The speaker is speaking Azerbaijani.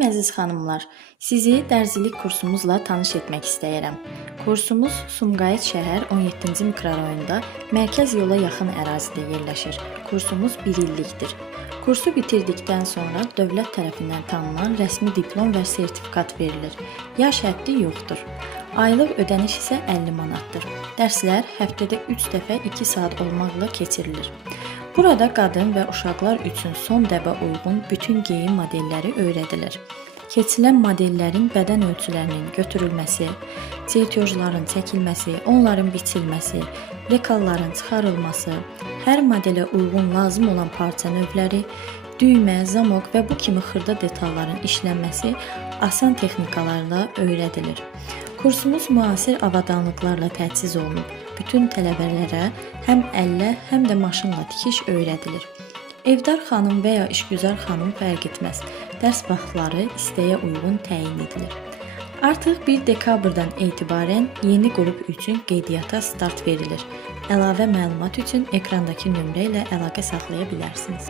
Salam əziz xanımlar, sizi dərzilik kursumuzla tanış etmək istəyirəm. Kursumuz Sumqayıt şəhər 17-ci mikrorayonda mərkəz yola yaxın ərazidə yerləşir. Kursumuz 1 illikdir. Kursu bitirdikdən sonra dövlət tərəfindən tanınan rəsmi diplom və sertifikat verilir. Yaş həddi yoxdur. Aylıq ödəniş isə 50 manatdır. Dərslər həftədə 3 dəfə 2 saat olmaqla keçirilir. Burada qadın və uşaqlar üçün son dəbə uyğun bütün geyim modelləri öyrədilir. Keçilən modellərin bədən ölçülərinin götürülməsi, çertyojların çəkilməsi, onların biçilməsi, dekalların çıxarılması, hər modelə uyğun lazım olan parça növləri, düymə, zamok və bu kimi xırda detalların işlənməsi asan texnikalarla öyrədilir. Kursumuz müasir avadanlıqlarla təchiz olunub. Bütün tələbələrə həm əllə, həm də maşınla tikiş öyrədilir. Evdar xanım və ya işgüzar xanım fərq etməz. Dərs vaxtları istəyə uyğun təyin edilir. Artıq 1 dekabrdan etibarən yeni qrup üçün qeydiyyata start verilir. Əlavə məlumat üçün ekrandakı nömrə ilə əlaqə saxlaya bilərsiniz.